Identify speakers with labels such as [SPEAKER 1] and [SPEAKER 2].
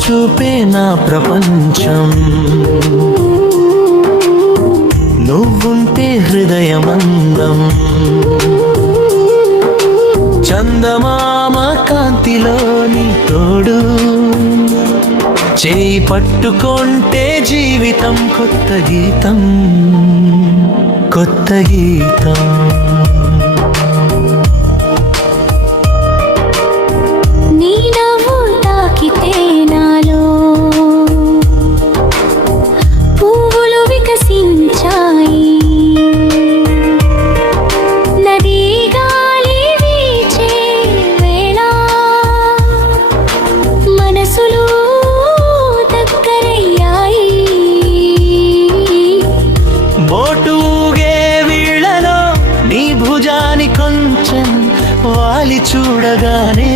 [SPEAKER 1] చూపే నా ప్రపంచం. నువ్వుంటే హృదయమందం. చందమామ కాంతిలోని తోడు. చేయి పట్టుకుంటే జీవితం కొత్త గీతం. కొత్త గీతం. బోటూగే వీళ్ళలో నీ భుజాని కొంచెం వాలి చూడగానే